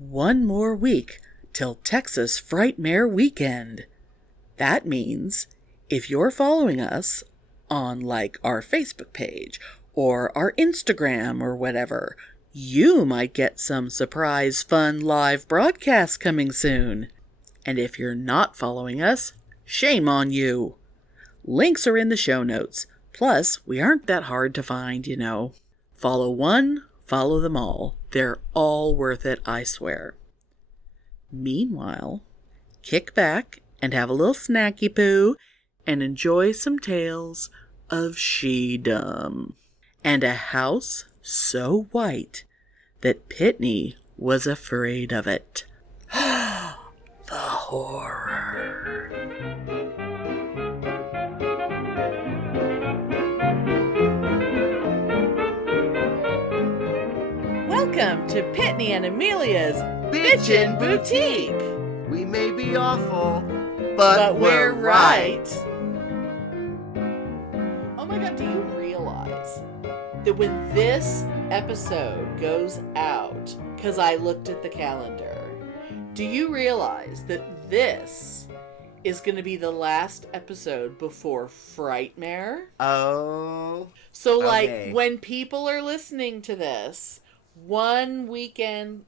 one more week till Texas Frightmare Weekend. That means if you're following us on like our Facebook page or our Instagram or whatever, you might get some surprise fun live broadcasts coming soon. And if you're not following us, shame on you. Links are in the show notes. Plus, we aren't that hard to find, you know. Follow one, follow them all. They're all worth it, I swear. Meanwhile, kick back and have a little snacky poo and enjoy some tales of she-dom. And a house so white that Pitney was afraid of it. The horror. Welcome to Pitney and Amelia's Bitchen Boutique. We may be awful, but we're right. Oh my god, do you realize that when this episode goes out, because I looked at the calendar, do you realize that this is going to be the last episode before Frightmare? Oh. So, like, when people are listening to this, one weekend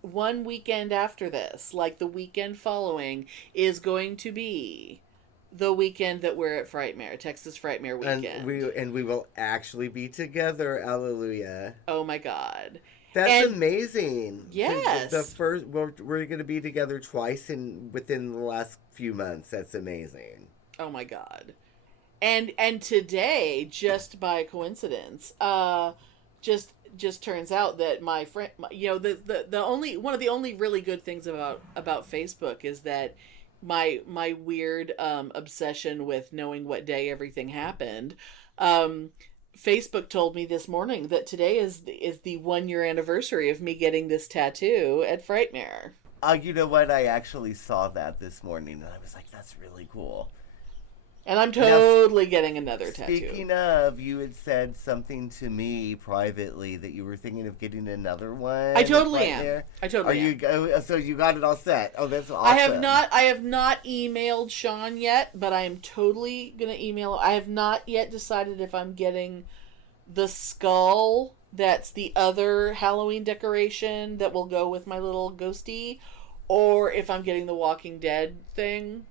after this, like the weekend following, is going to be the weekend that we're at Frightmare, Texas Frightmare Weekend. And we will actually be together. Hallelujah. Oh my god. That's amazing. Yes. The first we're going to be together twice within the last few months. That's amazing. Oh my god. And today, just by coincidence, just turns out that my friend, you know, the only one of the only really good things about Facebook is that my weird obsession with knowing what day everything happened. Facebook told me this morning that today is the 1 year anniversary of me getting this tattoo at Frightmare. You know what? I actually saw that this morning, and I was like, "That's really cool." And I'm totally getting another tattoo. Speaking of, you had said something to me privately that you were thinking of getting another one. I totally am. So you got it all set. Oh, that's awesome. I have not emailed Sean yet, but I am totally going to email. I have not yet decided if I'm getting the skull that's the other Halloween decoration that will go with my little ghosty, or if I'm getting the Walking Dead thing.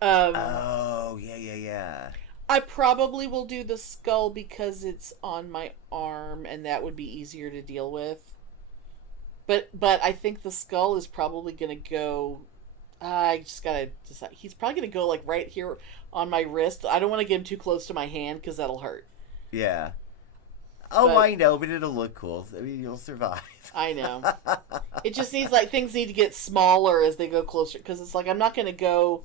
Yeah. I probably will do the skull because it's on my arm and that would be easier to deal with. But I think the skull is probably going to go... I just got to decide. He's probably going to go like right here on my wrist. I don't want to get him too close to my hand because that'll hurt. Yeah. Oh, I know, but it'll look cool. I mean, you'll survive. I know. It just needs like things need to get smaller as they go closer because it's like I'm not going to go...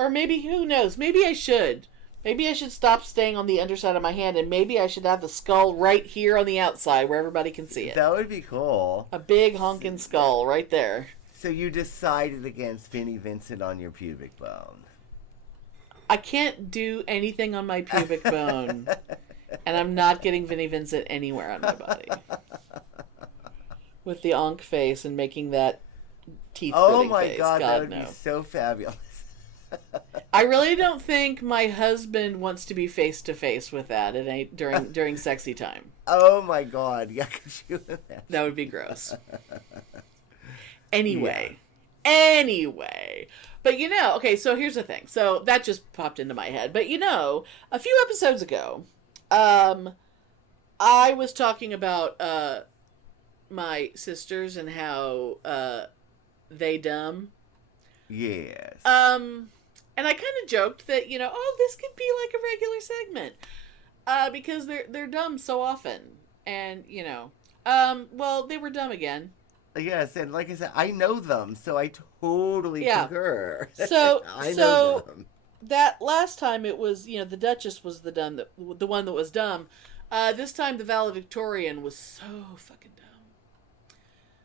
Or maybe, who knows, maybe I should. Maybe I should stop staying on the underside of my hand and maybe I should have the skull right here on the outside where everybody can see it. That would be cool. A big honking skull right there. So you decided against Vinnie Vincent on your pubic bone. I can't do anything on my pubic bone. And I'm not getting Vinnie Vincent anywhere on my body. With the onk face and making that teeth-gritting face. Oh my god, that would be so fabulous. I really don't think my husband wants to be face to face with that during sexy time. Oh my god, yeah, could you imagine? That would be gross. Anyway, but you know, okay, so here's the thing. So that just popped into my head. But you know, a few episodes ago, I was talking about my sisters and how they dumb. Yes. And I kind of joked that, you know, this could be like a regular segment. Because they're dumb so often. And, you know, well, they were dumb again. Yes, and like I said, I know them, so I totally concur. So, I know them. That last time it was, you know, the Duchess was the one that was dumb. This time the Valedictorian was so fucking dumb.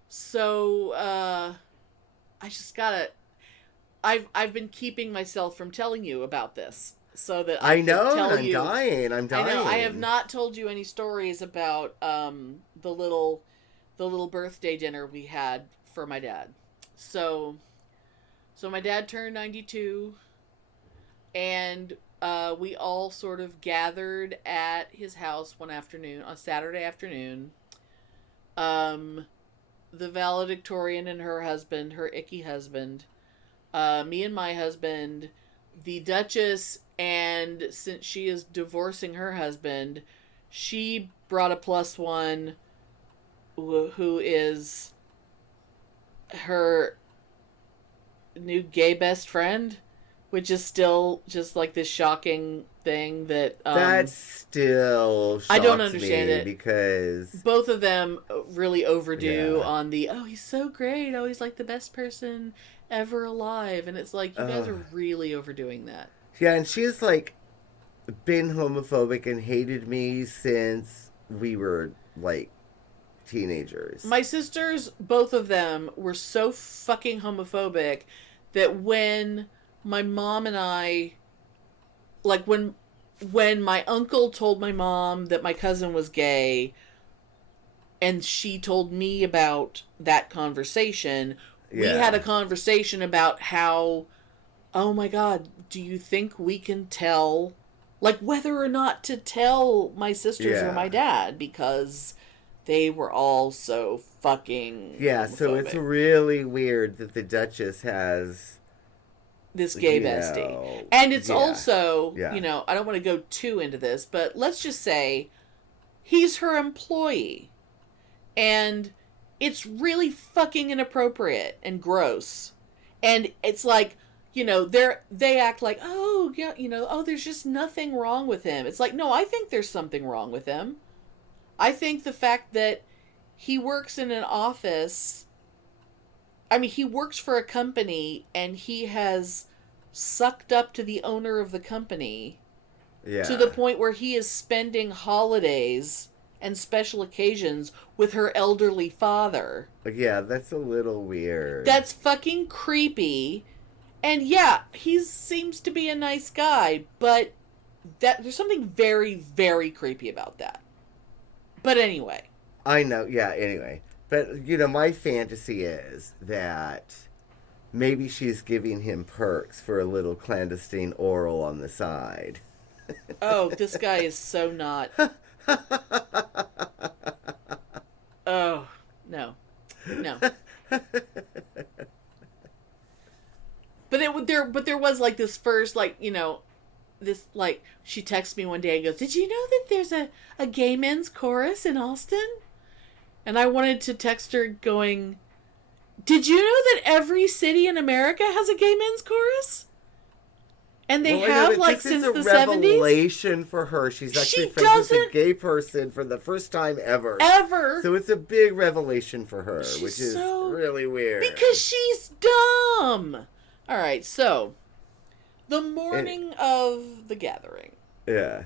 So, I just gotta... I've been keeping myself from telling you about this so that I know can tell I'm you. dying. I know I have not told you any stories about the little the little birthday dinner we had for my dad. So my dad turned 92, and we all sort of gathered at his house one afternoon, on Saturday afternoon. The valedictorian and her husband, her icky husband, me and my husband, the Duchess, and since she is divorcing her husband, she brought a +1 who is her new gay best friend, which is still just like this shocking thing that that still shocks I don't understand it, because both of them really overdo Yeah. on the he's so great, he's like the best person ever alive, and it's like, you guys are really overdoing that. Yeah, and she's like been homophobic and hated me since we were like teenagers. My sisters, both of them, were so fucking homophobic that when my mom and I, like when my uncle told my mom that my cousin was gay, and she told me about that conversation, we had a conversation about how, oh my God, do you think we can tell, like whether or not to tell my sisters or my dad, because they were all so fucking homophobic. So it's really weird that the Duchess has this gay bestie. And it's also, I don't want to go too into this, but let's just say he's her employee. And it's really fucking inappropriate and gross. And it's like, they act like, there's just nothing wrong with him. It's like, no, I think there's something wrong with him. I think the fact that he works in an office, he works for a company, and he has sucked up to the owner of the company to the point where he is spending holidays and special occasions with her elderly father. Yeah, that's a little weird. That's fucking creepy. And he seems to be a nice guy, but there's something very, very creepy about that. But anyway. I know, anyway. But, my fantasy is that maybe she's giving him perks for a little clandestine oral on the side. Oh, this guy is so not. Oh, no. But there was like this first, like, this, like, she texts me one day and goes, did you know that there's a gay men's chorus in Austin? And I wanted to text her going, did you know that every city in America has a gay men's chorus? And they have, like, since the 70s? This is a revelation for her. She's actually friends with a gay person for the first time ever. So it's a big revelation for her, which is really weird. Because she's dumb. All right, so the morning of the gathering. Yeah.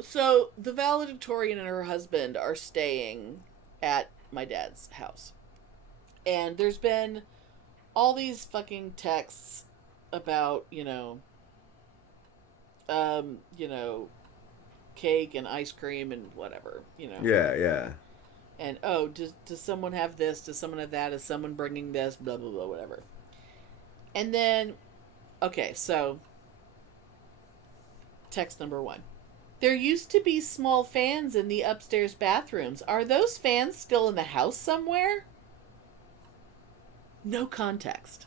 So the valedictorian and her husband are staying at my dad's house. And there's been all these fucking texts about, cake and ice cream and whatever, Yeah. And, does someone have this? Does someone have that? Is someone bringing this? Blah, blah, blah, whatever. And then, okay, so, text number 1. There used to be small fans in the upstairs bathrooms. Are those fans still in the house somewhere? No context.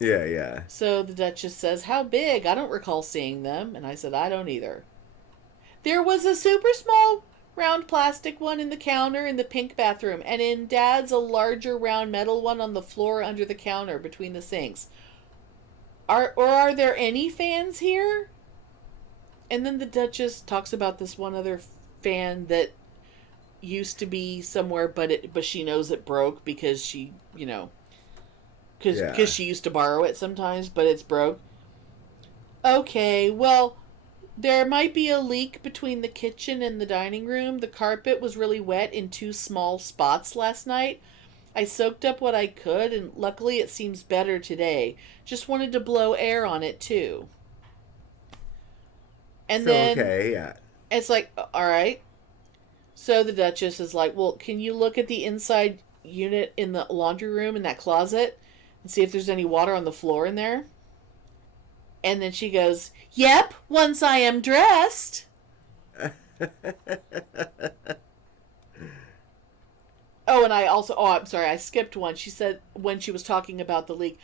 Yeah. So the Duchess says, how big? I don't recall seeing them. And I said, I don't either. There was a super small round plastic one in the counter in the pink bathroom. And in Dad's, a larger round metal one on the floor under the counter between the sinks. Are there any fans here? And then the Duchess talks about this one other fan that used to be somewhere, but she knows it broke because she, because she used to borrow it sometimes, but it's broke. Okay, well, there might be a leak between the kitchen and the dining room. The carpet was really wet in 2 small spots last night. I soaked up what I could, and luckily it seems better today. Just wanted to blow air on it, too. And then, okay, yeah. It's like, all right. So the Duchess is like, well, can you look at the inside unit in the laundry room in that closet and see if there's any water on the floor in there? And then she goes, yep, once I am dressed. Oh, and I'm sorry, I skipped one. She said when she was talking about the leak,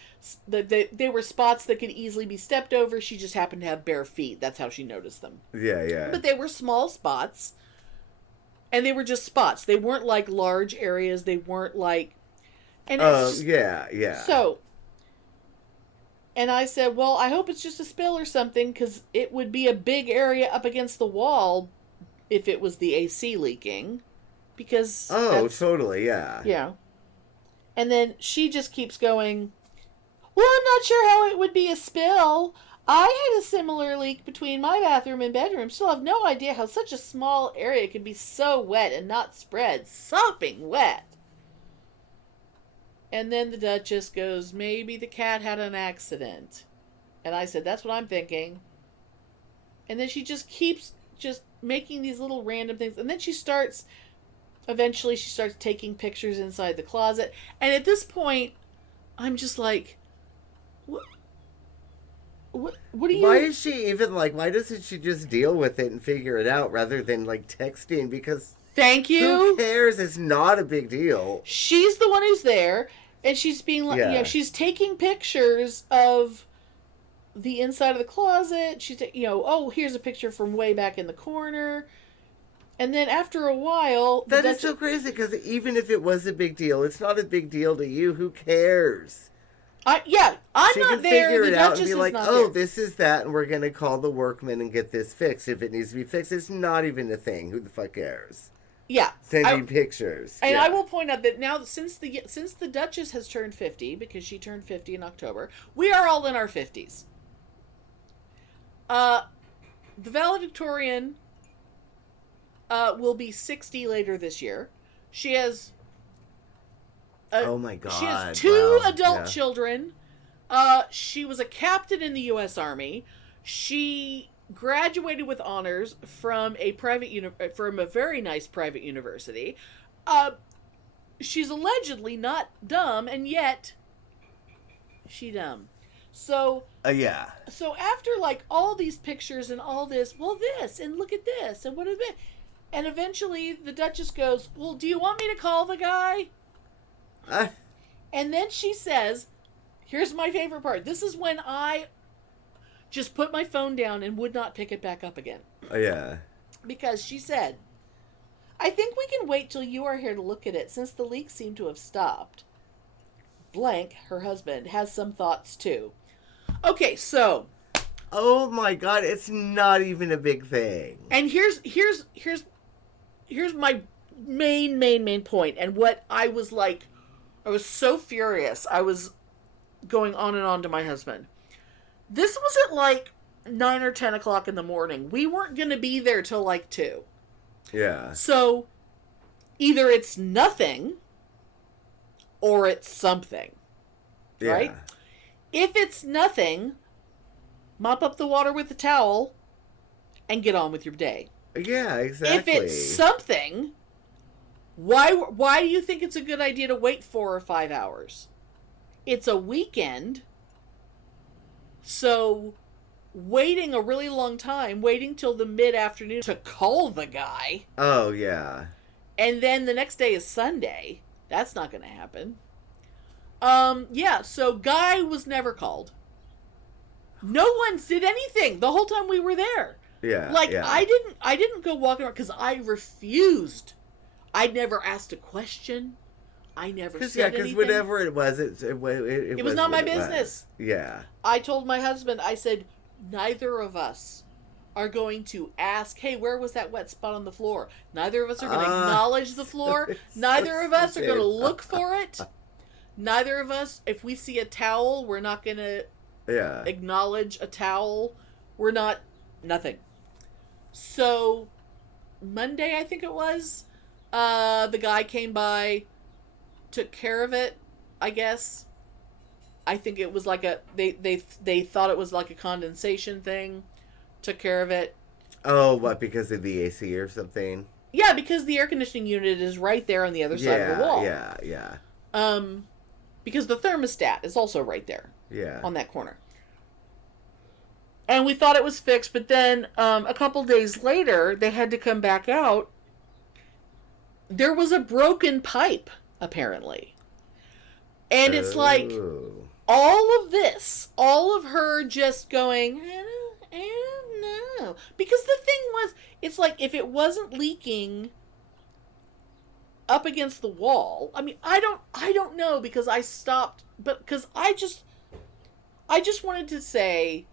they were spots that could easily be stepped over. She just happened to have bare feet. That's how she noticed them. Yeah, yeah. But they were small spots. And they were just spots. They weren't like large areas. They weren't like... And it's just, yeah. So, and I said, well, I hope it's just a spill or something, because it would be a big area up against the wall if it was the AC leaking. Because... Oh, totally, yeah. Yeah. And then she just keeps going, well, I'm not sure how it would be a spill. I had a similar leak between my bathroom and bedroom. Still have no idea how such a small area can be so wet and not spread. Sopping wet. And then the Duchess goes, maybe the cat had an accident. And I said, that's what I'm thinking. And then she just keeps just making these little random things. And then eventually she starts taking pictures inside the closet. And at this point, I'm just like, What do you... Why is she even like, why doesn't she just deal with it and figure it out rather than like texting? Because thank you. Who cares? It's not a big deal. She's the one who's there, and she's being like, she's taking pictures of the inside of the closet. She's, oh, here's a picture from way back in the corner. And then after a while... That is so crazy, because even if it was a big deal, it's not a big deal to you. Who cares? I'm she not can there. Figure The it out Duchess and be is like, not oh, there. this is that, and we're going to call the workmen and get this fixed. If it needs to be fixed, it's not even a thing. Who the fuck cares? Yeah. Sending pictures. And I will point out that now, since the Duchess has turned 50, because she turned 50 in October, we are all in our 50s. The valedictorian will be 60 later this year. She has... oh my God. She has two adult children. She was a captain in the U.S. Army. She graduated with honors from a very nice private university. She's allegedly not dumb, and yet she dumb. So So after like all these pictures and all this, well, this and look at this and what is it? And eventually the Duchess goes, well, do you want me to call the guy? And then she says, here's my favorite part. This is when I just put my phone down and would not pick it back up again. Yeah. Because she said, I think we can wait till you are here to look at it, since the leaks seem to have stopped. Blank, her husband, has some thoughts too. Okay, so... Oh my God, it's not even a big thing. And here's my main point, and what I was like... I was so furious. I was going on and on to my husband. This was at like 9 or 10 o'clock in the morning. We weren't going to be there till like 2. Yeah. So either it's nothing or it's something. Yeah. Right? If it's nothing, mop up the water with a towel and get on with your day. Yeah, exactly. If it's something... Why do you think it's a good idea to wait 4 or 5 hours? It's a weekend, so waiting a really long time, waiting till the mid-afternoon to call the guy. Oh, yeah. And then the next day is Sunday. That's not going to happen. So guy was never called. No one did anything the whole time we were there. Yeah. Yeah. I didn't go walking around because I refused. I never asked a question. I never said anything. Because whatever it was, it was not my business. Yeah. I told my husband, I said, neither of us are going to ask, hey, where was that wet spot on the floor? Neither of us are going to acknowledge the floor. Neither of us are going to look for it. Neither of us, if we see a towel, we're not going to acknowledge a towel. We're not, nothing. So, Monday, I think it was, the guy came by, took care of it, I guess. I think it was like they thought it was like a condensation thing. Took care of it. Oh, what, because of the AC or something? Yeah, because the air conditioning unit is right there on the other side of the wall. Yeah. Because the thermostat is also right there. Yeah. On that corner. And we thought it was fixed, but then a couple days later, they had to come back out. There was a broken pipe, apparently. And it's like, all of this, all of her just going, I don't know. Because the thing was, it's like, if it wasn't leaking up against the wall, I mean, I don't know, because I stopped, but because I just wanted to say,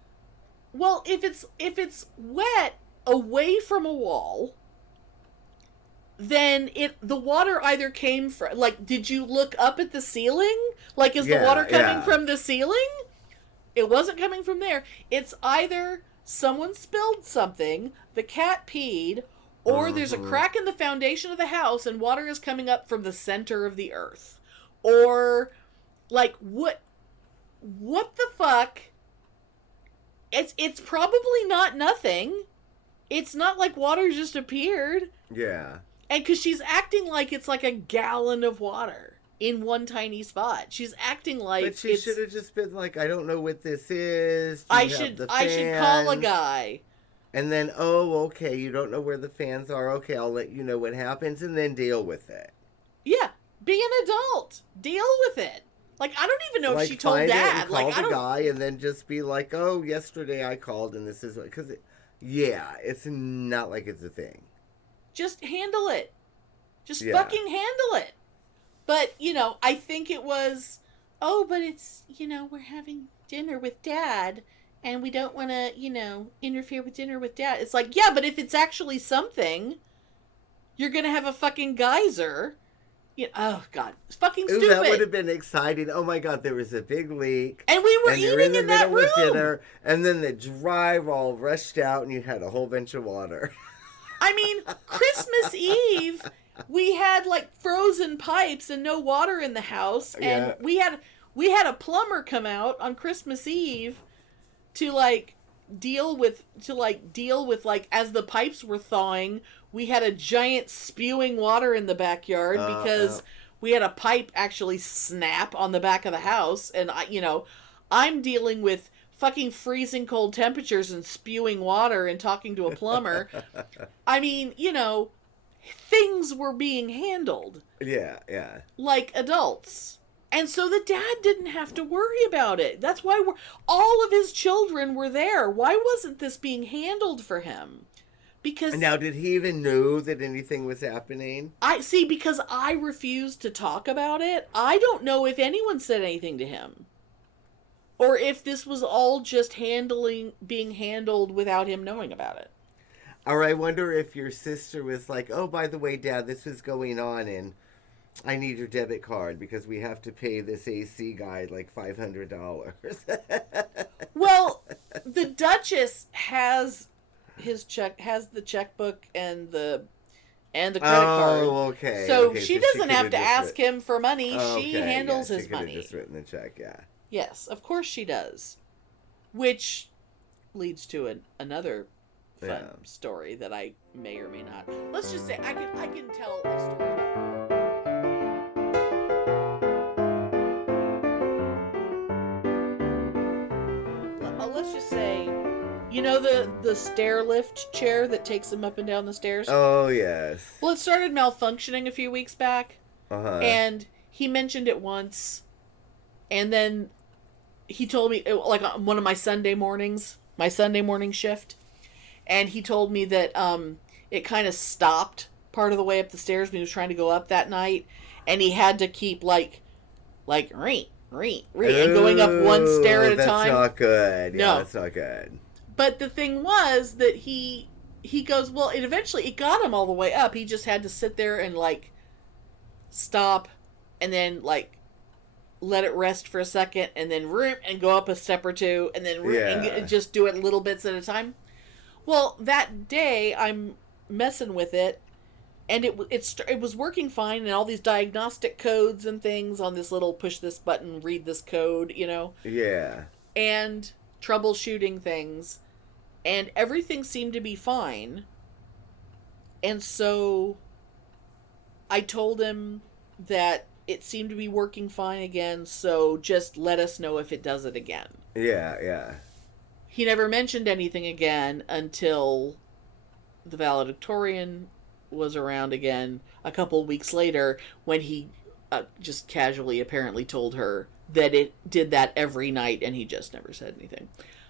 well, if it's wet away from a wall, then the water either came from, like, did you look up at the ceiling? Like, is the water coming from the ceiling? It wasn't coming from there. It's either someone spilled something, the cat peed, or there's a crack in the foundation of the house and water is coming up from the center of the earth. Or, like, what the fuck? It's probably not nothing. It's not like water just appeared. Yeah. And because she's acting like it's like a gallon of water in one tiny spot. She's acting like But she should have just been like, I don't know what this is. I should call a guy. And then, oh, okay, you don't know where the fans are. Okay, I'll let you know what happens and then deal with it. Yeah. Be an adult. Deal with it. Like, I don't even know like, if she told Dad. Like, call the guy and then just be like, oh, yesterday I called and this is what, because, it's not like it's a thing. Just handle it. Just fucking handle it. But, I think it was, but it's, we're having dinner with Dad and we don't want to, interfere with dinner with Dad. It's like, yeah, but if it's actually something, you're going to have a fucking geyser. Oh, God. It's fucking stupid. That would have been exciting. Oh, my God, there was a big leak. And we were eating in that room. Dinner, and then the drywall rushed out, and you had a whole bunch of water. I mean, Christmas Eve, we had, like, frozen pipes and no water in the house. And we had a plumber come out on Christmas Eve to, like, deal with, like, as the pipes were thawing, we had a giant spewing water in the backyard because we had a pipe actually snap on the back of the house. And, I'm dealing with fucking freezing cold temperatures and spewing water and talking to a plumber. I mean, things were being handled. Yeah. Like adults. And so the dad didn't have to worry about it. That's why all of his children were there. Why wasn't this being handled for him? Because now, did he even know that anything was happening? Because I refused to talk about it. I don't know if anyone said anything to him. Or if this was all just being handled without him knowing about it. Or I wonder if your sister was like, oh, by the way, Dad, this is going on and I need your debit card because we have to pay this AC guy like $500. Well, the Duchess has the checkbook and the credit card. Oh, okay. So she doesn't have to ask him for money. Oh, she handles his money. She could have just written the check, yeah. Yes, of course she does. Which leads to another fun story that I may or may not. Let's just say I can tell a story. Let's just say, the stair lift chair that takes him up and down the stairs? Oh, yes. Well, it started malfunctioning a few weeks back. Uh-huh. And he mentioned it once. And then he told me, like, on one of my Sunday morning shift. And he told me that it kind of stopped part of the way up the stairs when he was trying to go up that night. And he had to keep, like, and going up one stair at a time. That's not good. Yeah, no. That's not good. But the thing was that he goes, well, it got him all the way up. He just had to sit there and, like, stop and then, like, let it rest for a second and then and go up a step or two and then and just do it little bits at a time. Well, that day I'm messing with it and it was working fine, and all these diagnostic codes and things on this little push this button, read this code, Yeah. And troubleshooting things, and everything seemed to be fine And so I told him that it seemed to be working fine again, so just let us know if it does it again. Yeah. He never mentioned anything again until the valedictorian was around again a couple weeks later, when he just casually apparently told her that it did that every night, and he just never said anything.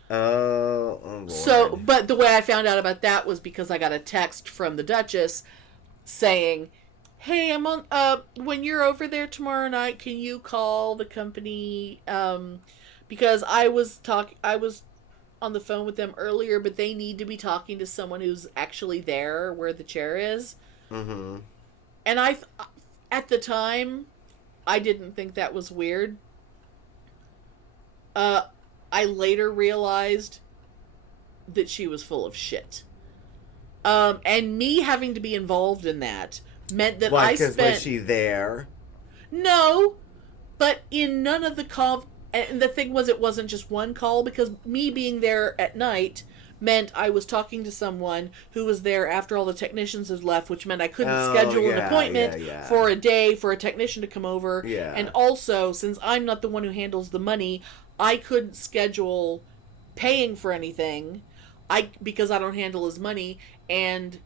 Oh Lord. So, but the way I found out about that was because I got a text from the Duchess saying, "Hey, I'm on. When you're over there tomorrow night, can you call the company? Because I was on the phone with them earlier, but they need to be talking to someone who's actually there where the chair is." Mm-hmm. And at the time, I didn't think that was weird. I later realized that she was full of shit. And me having to be involved in that meant that I spent... was she there? No, but in none of the call... And the thing was, it wasn't just one call, because me being there at night meant I was talking to someone who was there after all the technicians had left, which meant I couldn't schedule an appointment for a day for a technician to come over. Yeah. And also, since I'm not the one who handles the money, I couldn't schedule paying for anything because I don't handle his money. And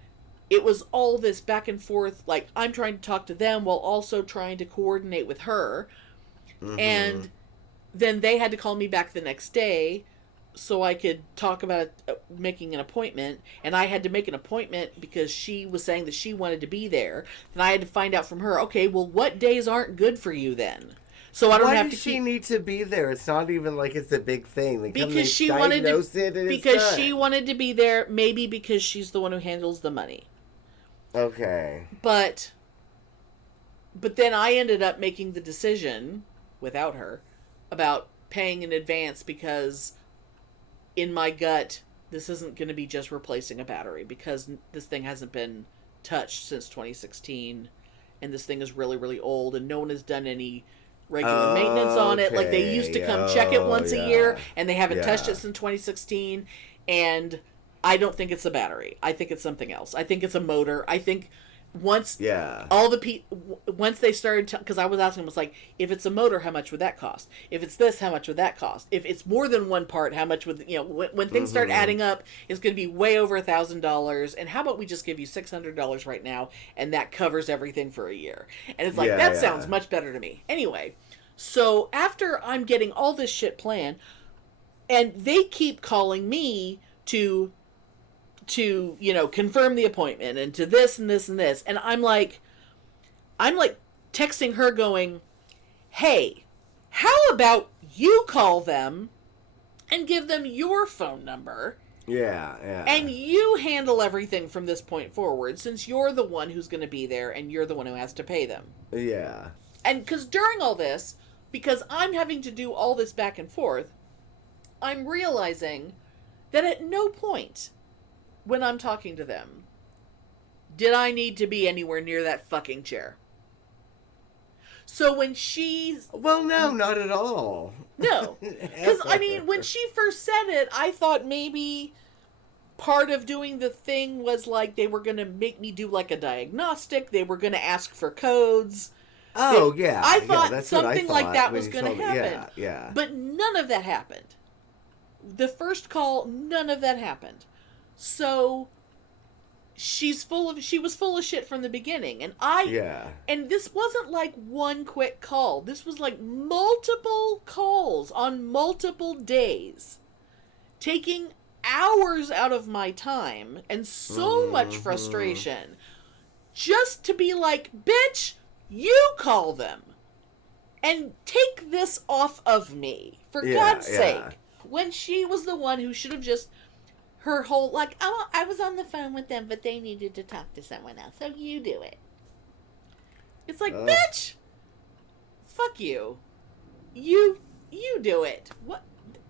it was all this back and forth, like I'm trying to talk to them while also trying to coordinate with her. Mm-hmm. And then they had to call me back the next day so I could talk about making an appointment. And I had to make an appointment because she was saying that she wanted to be there. And I had to find out from her, okay, well, what days aren't good for you then? So I don't have to keep... Why does she need to be there? It's not even like it's a big thing. Because she wanted to be there, maybe because she's the one who handles the money. Okay. But then I ended up making the decision, without her, about paying in advance, because in my gut, this isn't going to be just replacing a battery, because this thing hasn't been touched since 2016, and this thing is really, really old, and no one has done any regular maintenance on it. Like, they used to come check it once a year, and they haven't touched it since 2016, and I don't think it's a battery. I think it's something else. I think it's a motor. I think once once they started, because I was asking them, was like, if it's a motor, how much would that cost? If it's this, how much would that cost? If it's more than one part, how much would, when things start adding up, it's going to be way over $1,000. And how about we just give you $600 right now, and that covers everything for a year? And it's like, that sounds much better to me. Anyway, so after I'm getting all this shit planned, and they keep calling me to confirm the appointment, and to this and this and this. And I'm like texting her going, hey, how about you call them and give them your phone number? Yeah. And you handle everything from this point forward, since you're the one who's going to be there and you're the one who has to pay them. Yeah. And because during all this, because I'm having to do all this back and forth, I'm realizing that at no point when I'm talking to them did I need to be anywhere near that fucking chair. So when she's... Well, no, not at all. No. Because, I mean, when she first said it, I thought maybe part of doing the thing was like they were going to make me do like a diagnostic. They were going to ask for codes. Oh, yeah. I thought something like that was going to happen. Yeah. But none of that happened. The first call, none of that happened. So she was full of shit from the beginning. And this wasn't like one quick call. This was like multiple calls on multiple days, taking hours out of my time and so much frustration just to be like, bitch, you call them and take this off of me, for God's sake. When she was the one who should have just... Her whole, like, oh, I was on the phone with them, but they needed to talk to someone else, so you do it. It's like, bitch! Fuck you. You do it. What?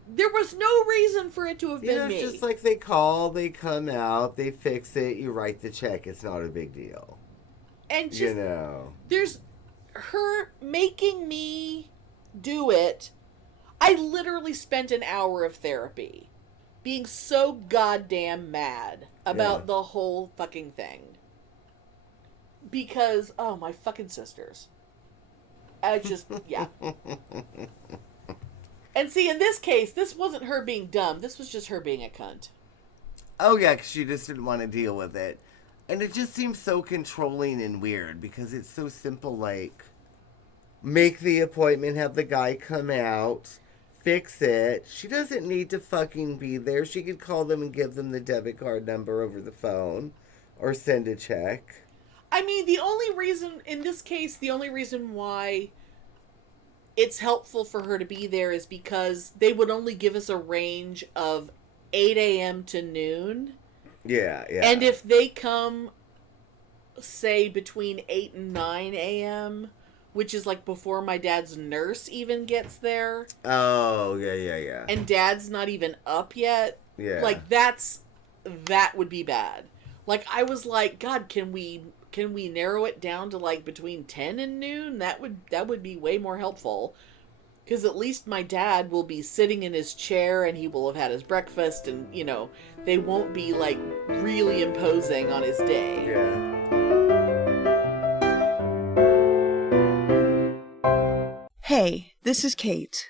There was no reason for it to have been me. It's just like they call, they come out, they fix it, you write the check. It's not a big deal. And just, there's her making me do it. I literally spent an hour of therapy being so goddamn mad about the whole fucking thing. because, oh, my fucking sisters. I just, yeah. And see, in this case, this wasn't her being dumb. This was just her being a cunt. Oh, yeah, because she just didn't want to deal with it. And it just seems so controlling and weird because it's so simple, like, make the appointment, have the guy come out, fix it. She doesn't need to fucking be there. She could call them and give them the debit card number over the phone or send a check. I mean, the only reason, in this case, the only reason why it's helpful for her to be there is because they would only give us a range of 8 a.m. to noon. Yeah, yeah. And if they come, say, between 8 and 9 a.m., which is like before my dad's nurse even gets there. Oh, yeah. And dad's not even up yet. Yeah. Like, that would be bad. Like, I was like, God, can we narrow it down to like between 10 and noon? That would be way more helpful. Because at least my dad will be sitting in his chair and he will have had his breakfast and, you know, they won't be like really imposing on his day. Yeah. Hey, this is Kate.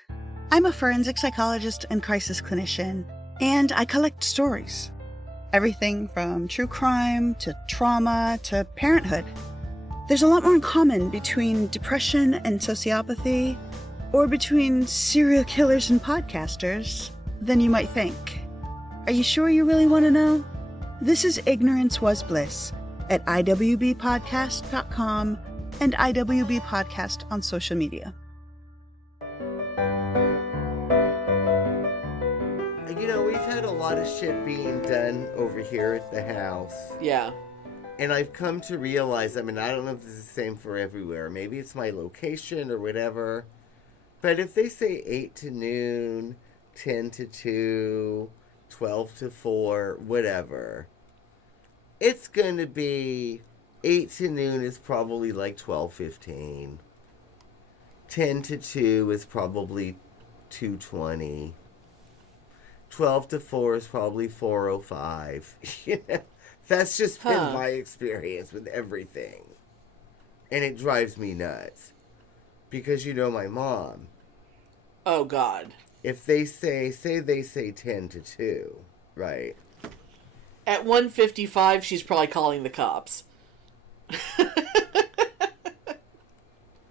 I'm a forensic psychologist and crisis clinician, and I collect stories. Everything from true crime to trauma to parenthood. There's a lot more in common between depression and sociopathy, or between serial killers and podcasters, than you might think. Are you sure you really want to know? This is Ignorance Was Bliss at iwbpodcast.com and IWB Podcast on social media. You know, we've had a lot of shit being done over here at the house. Yeah. And I've come to realize, I mean, I don't know if this is the same for everywhere. Maybe it's my location or whatever. But if they say 8 to noon, 10 to 2, 12 to 4, whatever, it's going to be 8 to noon is probably like 12:15. 10 to 2 is probably 2:20. 12 to 4 is probably 4:05. You know, that's just been my experience with everything. And it drives me nuts. Because you know my mom. Oh, God. If they say they say 10 to 2, right? At 1:55, she's probably calling the cops.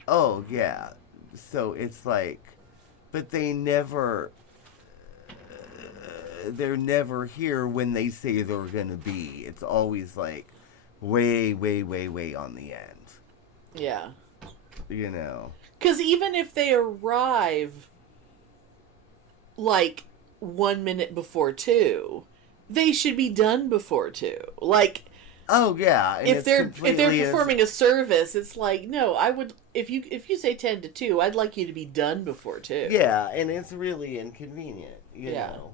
Oh, yeah. So it's like, but they never, they're never here when they say they're going to be. It's always like way on the end. Yeah. You know. Because even if they arrive like 1 minute before 2, they should be done before 2. Like, oh yeah, and if they're performing a service, it's like, no, I would, if you say 10 to 2, I'd like you to be done before 2. Yeah, and it's really inconvenient, you know.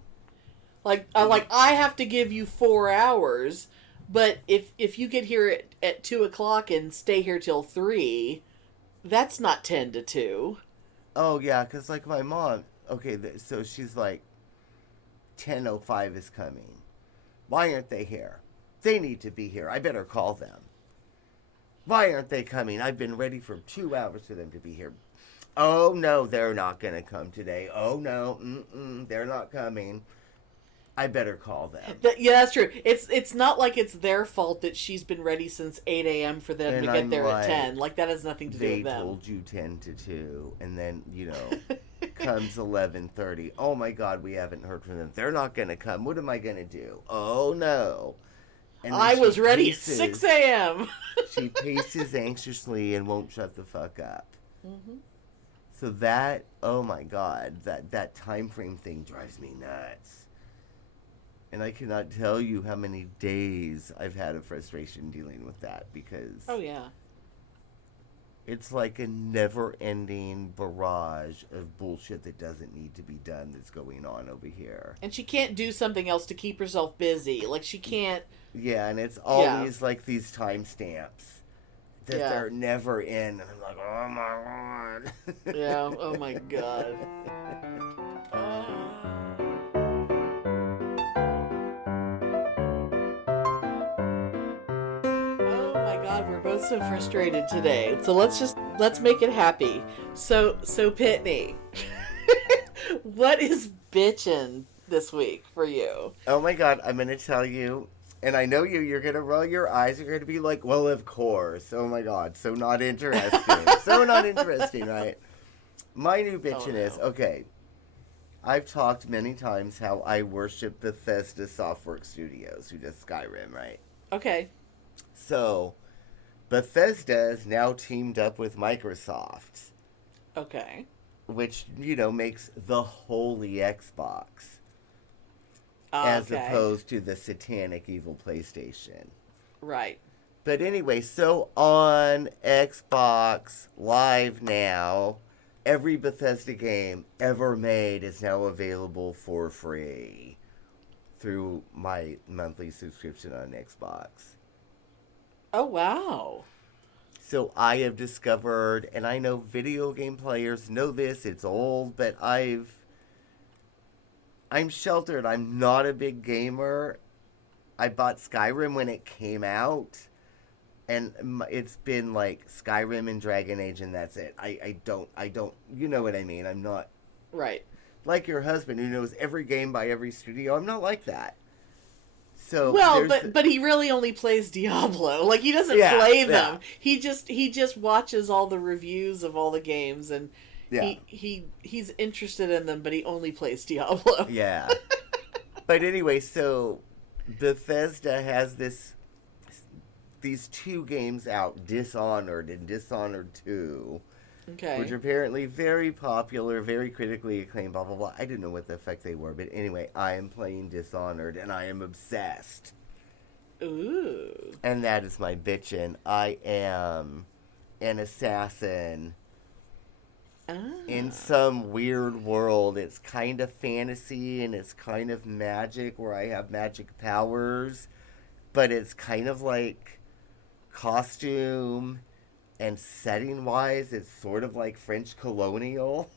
Like I have to give you 4 hours, but if you get here at 2 o'clock and stay here till 3, that's not 10 to 2. Oh yeah, because like my mom, okay, so she's like, 10:05 is coming. Why aren't they here? They need to be here. I better call them. Why aren't they coming? I've been ready for 2 hours for them to be here. Oh, no, they're not going to come today. Oh, no, they're not coming. I better call them. Yeah, that's true. It's not like it's their fault that she's been ready since 8 a.m. for them to get there at 10. Like, that has nothing to do with them. They told you 10 to 2, and then, you know, comes 11:30. Oh, my God, we haven't heard from them. They're not going to come. What am I going to do? Oh, no. And I was ready at 6 a.m. She paces anxiously and won't shut the fuck up. Mm-hmm. So that, oh, my God, that time frame thing drives me nuts. And I cannot tell you how many days I've had of frustration dealing with that because... Oh, yeah. It's like a never-ending barrage of bullshit that doesn't need to be done that's going on over here. And she can't do something else to keep herself busy. Like, she can't... Yeah, and it's always like these timestamps that they're never in. And I'm like, oh, my God. Yeah, oh, my God. so frustrated today. So let's make it happy. So Pitney, what is bitchin' this week for you? Oh my God, I'm going to tell you, and I know you're going to roll your eyes. You're going to be like, well, of course. Oh my God, so not interesting. So not interesting, right? My new bitchin' is, okay, I've talked many times how I worship Bethesda Softworks Studios, who does Skyrim, right? Okay. So, Bethesda is now teamed up with Microsoft. Okay. Which, makes the holy Xbox. As opposed to the satanic evil PlayStation. Right. But anyway, so on Xbox Live now, every Bethesda game ever made is now available for free through my monthly subscription on Xbox. Oh, wow. So I have discovered, and I know video game players know this, it's old, but I'm sheltered. I'm not a big gamer. I bought Skyrim when it came out, and it's been like Skyrim and Dragon Age, and that's it. I don't, you know what I mean? I'm not... Right. Like your husband who knows every game by every studio. I'm not like that. So well, but he really only plays Diablo. Like, he doesn't play them. Yeah. He just watches all the reviews of all the games, and he's interested in them, but he only plays Diablo. Yeah. But anyway, so Bethesda has these two games out, Dishonored and Dishonored 2. Okay. Which are apparently very popular, very critically acclaimed, blah, blah, blah. I didn't know what the fuck they were, but anyway, I am playing Dishonored, and I am obsessed. Ooh. And that is my bitchin'. I am an assassin in some weird world. It's kind of fantasy, and it's kind of magic, where I have magic powers, but it's kind of like costume... And setting-wise, it's sort of like French colonial.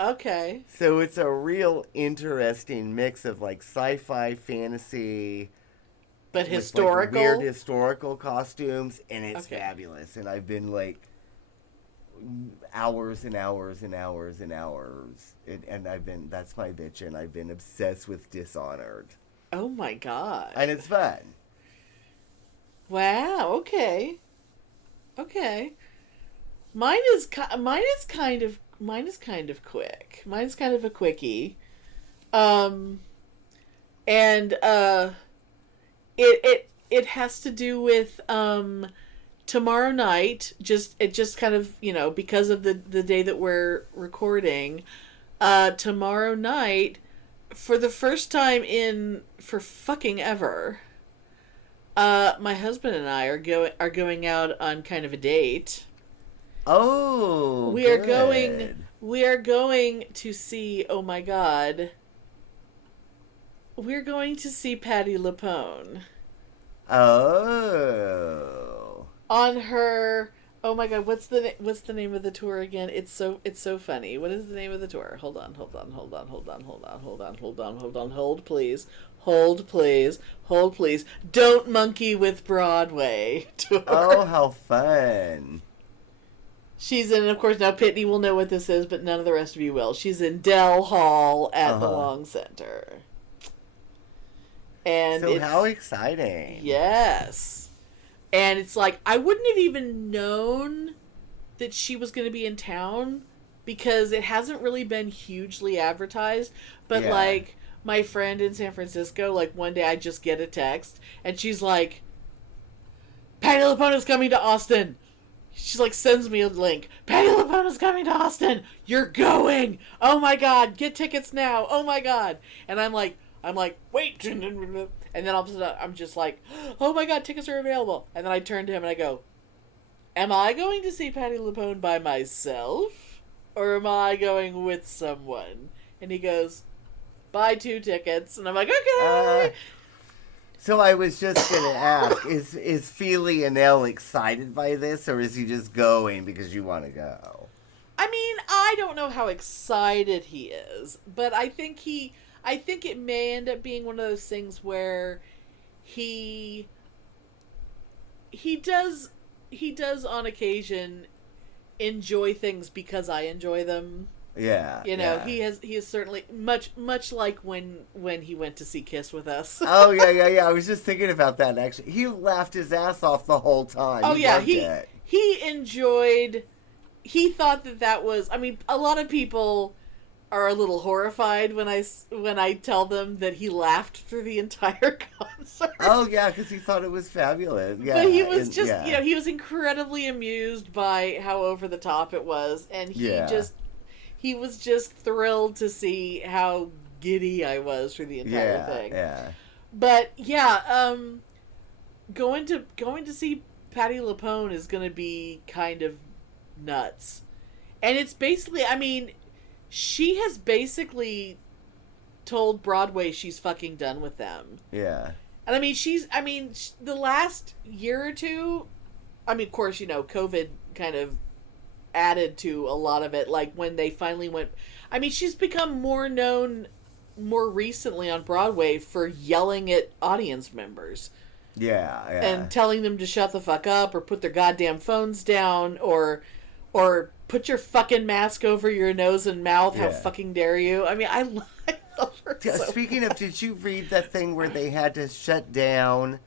Okay. So it's a real interesting mix of, like, sci-fi, fantasy... But historical? Like, weird historical costumes, and it's fabulous. And I've been, like, hours and hours and hours and hours. That's my bitch, and I've been obsessed with Dishonored. Oh, my God. And it's fun. Wow, okay. Okay, mine is kind of quick. Mine's kind of a quickie, and it has to do with tomorrow night. It just kind of, because of the day that we're recording, tomorrow night, for the first time for fucking ever. My husband and I are going out on kind of a date. Oh, we are going to see. Oh my God, we're going to see Patti LuPone. Oh, on her. Oh my God, what's the name of the tour again? It's so funny. What is the name of the tour? Hold on, hold please. Don't monkey with Broadway tour. Oh, how fun. She's in, of course, now Pitney will know what this is, but none of the rest of you will. She's in Dell Hall at the Long Center. And so how exciting. Yes. And it's like, I wouldn't have even known that she was going to be in town because it hasn't really been hugely advertised. But, like, my friend in San Francisco, like, one day I just get a text, and she's like, Patti LuPone is coming to Austin. She, like, sends me a link. Patti LuPone is coming to Austin. You're going. Oh, my God. Get tickets now. Oh, my God. And I'm like, wait. And then all of a sudden, I'm just like, oh my God, tickets are available. And then I turn to him and I go, am I going to see Patti LuPone by myself? Or am I going with someone? And he goes, buy 2 tickets. And I'm like, okay. So I was just going to ask, is Feely and Elle excited by this? Or is he just going because you want to go? I mean, I don't know how excited he is. But I think it may end up being one of those things where he he does on occasion enjoy things because I enjoy them. Yeah. You know, yeah. he is certainly much like when he went to see Kiss with us. Oh yeah. I was just thinking about that actually. He laughed his ass off the whole time. Oh he yeah, loved it. he enjoyed. He thought that was. I mean, a lot of people are a little horrified when I tell them that he laughed through the entire concert. Oh yeah, because he thought it was fabulous. Yeah, but he was he was incredibly amused by how over the top it was, and he was just thrilled to see how giddy I was through the entire thing. Yeah. But yeah, going to see Patti LuPone is going to be kind of nuts, and it's basically, I mean, she has basically told Broadway she's fucking done with them. Yeah. And I mean, the last year or two, I mean, of course, you know, COVID kind of added to a lot of it. Like when they finally went, I mean, she's become more known more recently on Broadway for yelling at audience members. Yeah. And telling them to shut the fuck up or put their goddamn phones down or put your fucking mask over your nose and mouth. How fucking dare you? I mean, I love her so Speaking much. of, did you read that thing where they had to shut down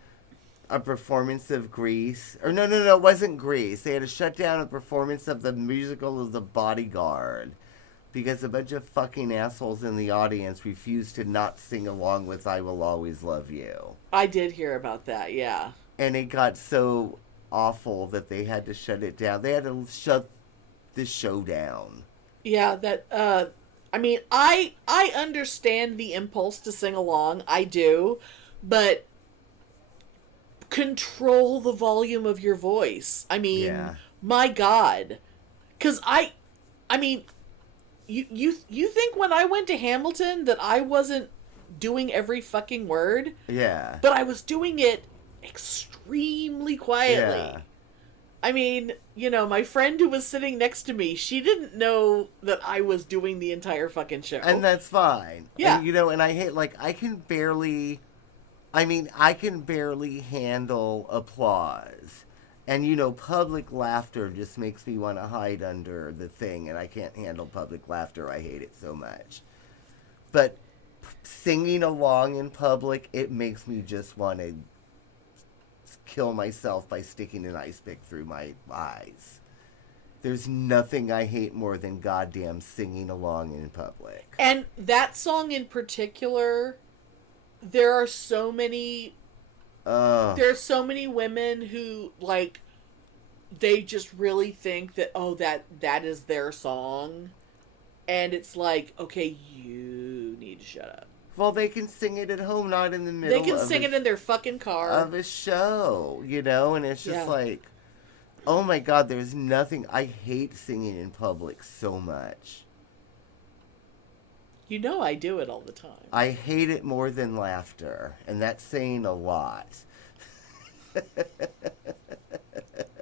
a performance of Grease? Or no, it wasn't Grease. They had to shut down a performance of the musical of The Bodyguard because a bunch of fucking assholes in the audience refused to not sing along with I Will Always Love You. I did hear about that, yeah. And it got so awful that they had to shut it down. They had to shut the show down. Yeah, that I mean, I understand the impulse to sing along. I do, but control the volume of your voice. I mean, my God. 'Cause I mean, you think when I went to Hamilton that I wasn't doing every fucking word? Yeah. But I was doing it extremely quietly. Yeah. I mean, you know, my friend who was sitting next to me, she didn't know that I was doing the entire fucking show. And that's fine. Yeah. And, you know, and I hate, like, I can barely handle applause. And, you know, public laughter just makes me want to hide under the thing, and I can't handle public laughter. I hate it so much. But singing along in public, it makes me just want to kill myself by sticking an ice pick through my eyes. There's nothing I hate more than goddamn singing along in public. And that song in particular, there are so many women who, like, they just really think that, oh, that is their song. And it's like, okay, you need to shut up. Well, they can sing it at home, not in the middle of They can sing it in their fucking car. Of a show, you know? And it's just like, oh my God, there's nothing. I hate singing in public so much. You know I do it all the time. I hate it more than laughter. And that's saying a lot.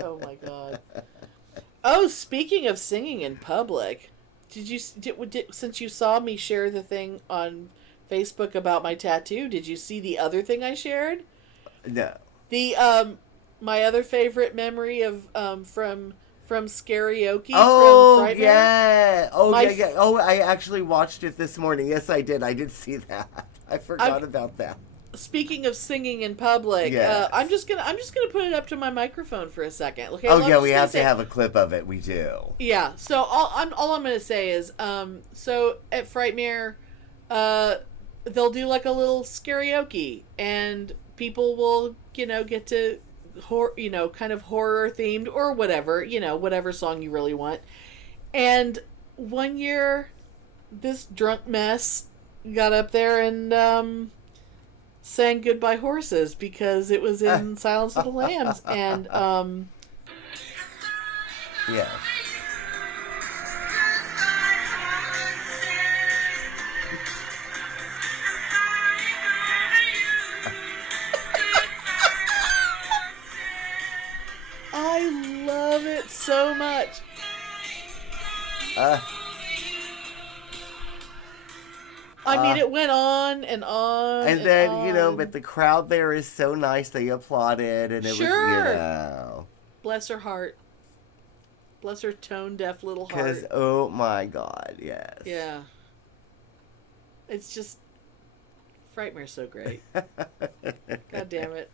Oh my God. Oh, speaking of singing in public, did since you saw me share the thing on Facebook about my tattoo, did you see the other thing I shared? No. The my other favorite memory of from Scarioke. Oh, from Frightmare. yeah. Oh, yeah. Oh, I actually watched it this morning. Yes, I did. I did see that. I forgot about that. Speaking of singing in public, yes. I'm just gonna put it up to my microphone for a second. Okay. Oh yeah, we have to have a clip of it. We do. Yeah. So all I'm gonna say is, so at Frightmare, they'll do like a little karaoke, and people will, you know, get to, kind of horror themed or whatever, whatever song you really want. And one year, this drunk mess got up there and sang Goodbye Horses because it was in Silence of the Lambs, and yeah. I love it so much. I mean, it went on and on. And then, on. but the crowd there is so nice. They applauded, and it was, Bless her heart. Bless her tone-deaf little heart. Because, oh my God, yes. Yeah. It's just... Frightmare's so great. God damn it.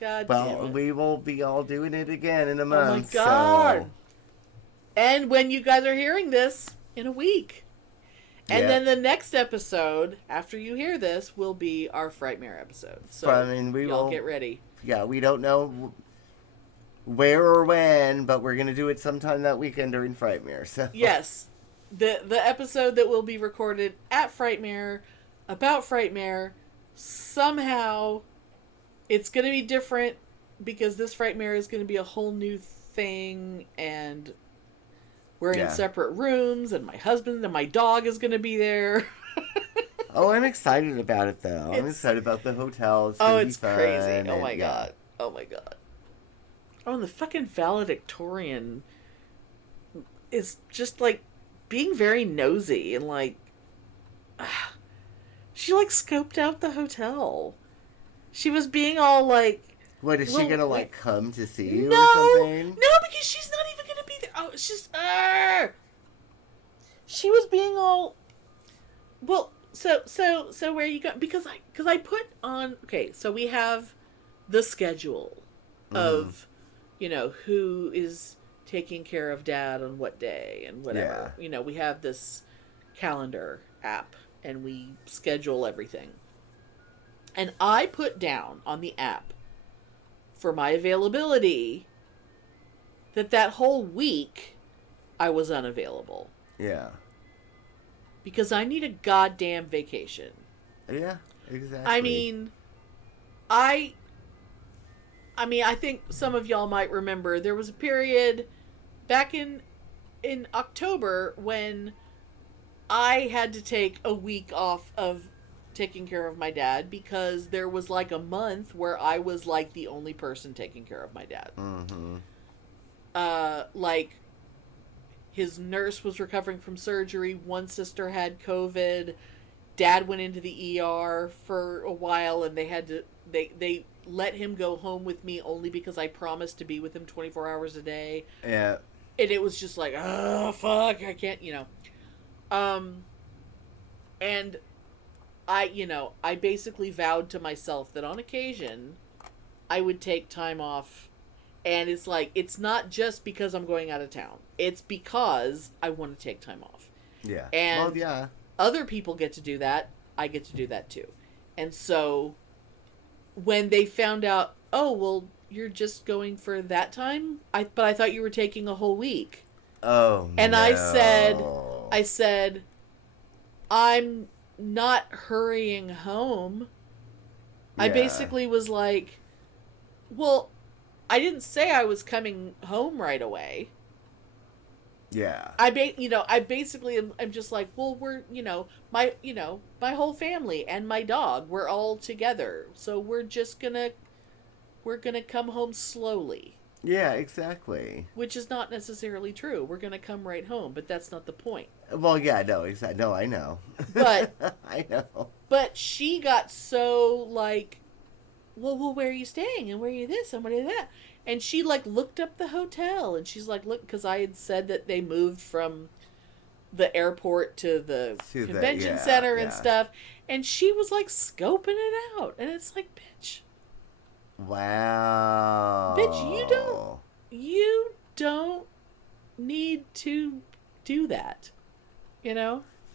God damn it. Well, we will be all doing it again in a month. Oh my God. So. And when you guys are hearing this, in a week. And then the next episode, after you hear this, will be our Frightmare episode. So y'all get ready. Yeah, we don't know where or when, but we're going to do it sometime that weekend during Frightmare. So. Yes. The episode that will be recorded at Frightmare, about Frightmare, somehow it's going to be different because this Frightmare is going to be a whole new thing, and we're in separate rooms, and my husband and my dog is going to be there. Oh, I'm excited about it, though. I'm excited about the hotel. It's crazy. Oh, my God. Oh, my God. Oh, and the fucking valedictorian is just, like, being very nosy and, like... She, like, scoped out the hotel. She was being all, like... What, is she gonna, like, come to see you or something? No, because she's not even gonna be there. Oh, it's just... She was being all... Well, so where you go? Because I put on... Okay, so we have the schedule of, who is taking care of Dad on what day and whatever. Yeah. We have this calendar app, and we schedule everything. And I put down on the app for my availability that whole week I was unavailable. Yeah. Because I need a goddamn vacation. Yeah, exactly. I think some of y'all might remember there was a period back in October when I had to take a week off of taking care of my dad because there was like a month where I was like the only person taking care of my dad. Mm-hmm. Like his nurse was recovering from surgery. One sister had COVID. Dad went into the ER for a while, and they let him go home with me only because I promised to be with him 24 hours a day. Yeah. And it was just like, oh, fuck, I can't, And I basically vowed to myself that on occasion I would take time off. And it's like, it's not just because I'm going out of town. It's because I want to take time off. Yeah. And other people get to do that. I get to do that too. And so when they found out, oh, well, you're just going for that time? But I thought you were taking a whole week. Oh, and no. I said, I'm not hurrying home. Yeah. I basically was like, well, I didn't say I was coming home right away. Yeah. I basically am just like, well, we're, my whole family and my dog, we're all together. So we're gonna come home slowly. Yeah, exactly. Which is not necessarily true. We're gonna come right home, but that's not the point. Well, yeah, no, exactly. No, I know. But I know. But she got so like, well, where are you staying? And where are you this? And where are you that? And she like looked up the hotel, and she's like, look, because I had said that they moved from the airport to the convention center and stuff, and she was like scoping it out, and it's like, bitch. Wow. Bitch, you don't need to do that.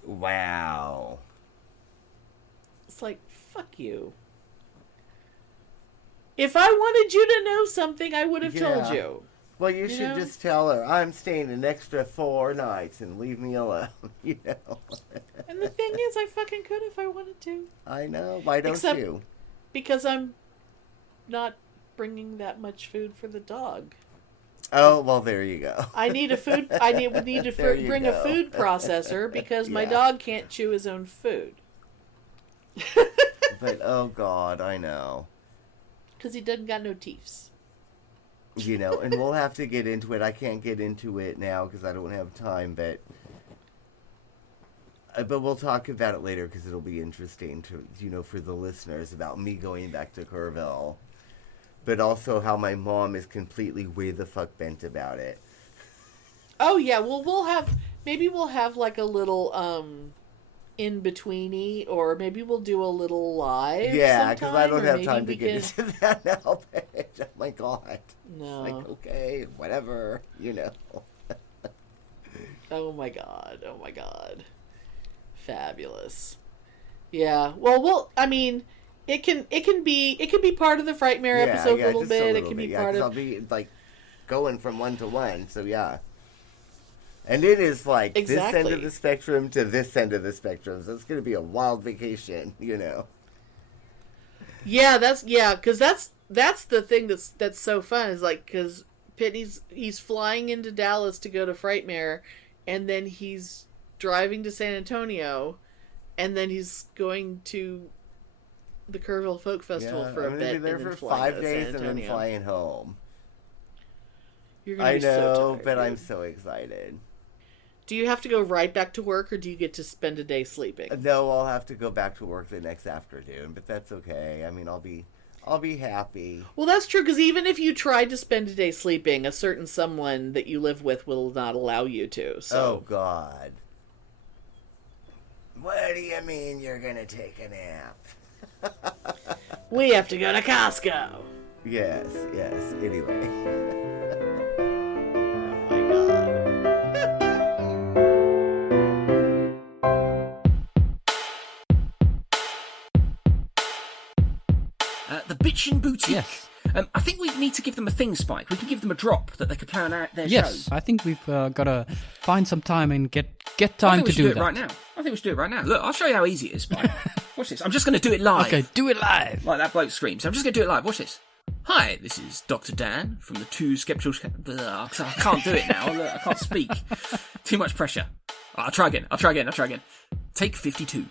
Wow. It's like, fuck you. If I wanted you to know something, I would have told you. Well, you should just tell her, I'm staying an extra 4 nights and leave me alone, And the thing is, I fucking could if I wanted to. I know. Why don't you? Because I'm not bringing that much food for the dog. Oh, well, there you go. I need a food. Would need to bring a food processor because my dog can't chew his own food. But, oh, God, I know. Because he doesn't got no teeths. And we'll have to get into it. I can't get into it now because I don't have time, but But we'll talk about it later because it'll be interesting to, for the listeners about me going back to Kerrville. But also how my mom is completely way the fuck bent about it. Oh, yeah. Well, maybe we'll have like a little, in-betweeny, or maybe we'll do a little live. Yeah, because I don't have time to get into that now, bitch. Oh my God. No. Like, okay, whatever, Oh my God. Oh my God. Fabulous. Yeah. Well, I mean, it can be part of the Frightmare episode a little bit. It can be part of. I'll be like going from one to one. So yeah. And it is like this end of the spectrum to this end of the spectrum. So it's going to be a wild vacation, Yeah, because that's the thing that's so fun is like because he's flying into Dallas to go to Frightmare, and then he's driving to San Antonio, and then he's going to the Kerrville Folk Festival for a bit. I'm going to be there for 5 days and then flying home. You're going to be so tired, but I'm so excited. Do you have to go right back to work, or do you get to spend a day sleeping? No, I'll have to go back to work the next afternoon, but that's okay. I mean, I'll be happy. Well, that's true, because even if you tried to spend a day sleeping, a certain someone that you live with will not allow you to. So. Oh, God. What do you mean you're going to take a nap? We have to go to Costco. Yes. Anyway. Oh, my God. The Bitchen Boutique. Yes. I think we need to give them a thing, Spike. We can give them a drop that they can plan out their show. Yes, I think we've got to find some time and get time to do it right now. I think we should do it right now. Look, I'll show you how easy it is, Spike. Watch this. I'm just going to do it live. Okay, do it live. Like that bloke screams. I'm just going to do it live. Watch this. Hi, this is Dr. Dan from the Two Skeptical... I can't do it now. Look, I can't speak. Too much pressure. I'll try again. Take 52.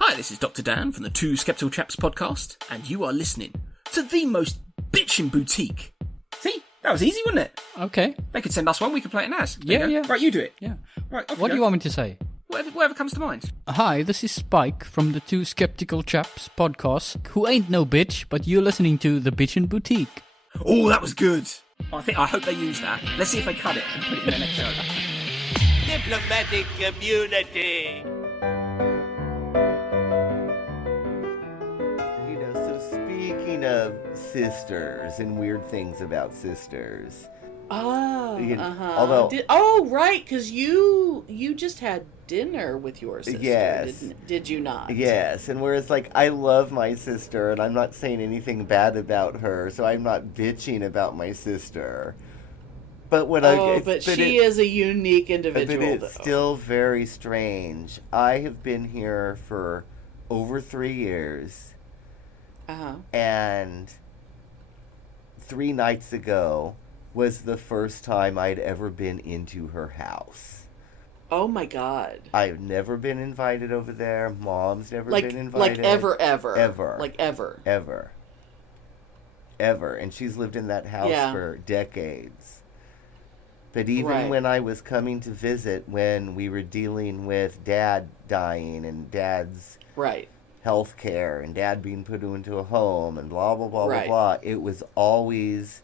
Hi, this is Dr. Dan from the Two Skeptical Chaps podcast, and you are listening to the most bitchin' boutique. See? That was easy, wasn't it? Okay. They could send us one, we could play it as. Yeah. Right, you do it. Yeah. Right, What do you want me to say? Whatever comes to mind. Hi, this is Spike from the Two Skeptical Chaps podcast, who ain't no bitch, but you're listening to the Bitchen Boutique. Oh, that was good. I hope they use that. Let's see if they cut it and put it in their next show. Diplomatic community. Speaking of sisters and weird things about sisters. Oh, Although, right, because you just had dinner with your sister. Yes. Did you not? Yes, and whereas, I love my sister, and I'm not saying anything bad about her, so I'm not bitching about my sister. But she is a unique individual, But it's still very strange. I have been here for over 3 years. Uh-huh. And 3 nights ago was the first time I'd ever been into her house. Oh my God. I've never been invited over there. Mom's never been invited. Like ever. Ever. Like ever. Ever. And she's lived in that house for decades. But even when I was coming to visit, when we were dealing with Dad dying and Dad's health care and Dad being put into a home and blah, blah, blah, blah, blah, it was always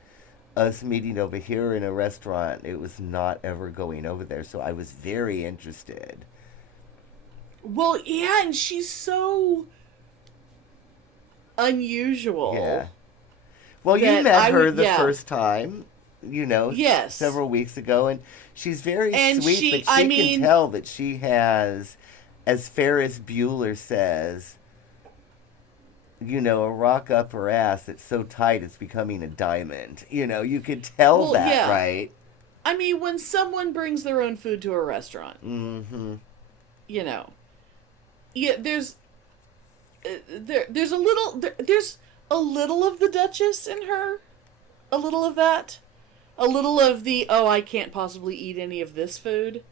us meeting over here in a restaurant. It was not ever going over there. So I was very interested. Well, yeah, and she's so unusual. Yeah. Well, you met her the first time, several weeks ago, and she's very sweet, but she can tell that she has, as Ferris Bueller says, a rock up her ass that's so tight it's becoming a diamond. You could tell right? I mean, when someone brings their own food to a restaurant, there's a little of the Duchess in her, a little of that, a little of the I can't possibly eat any of this food.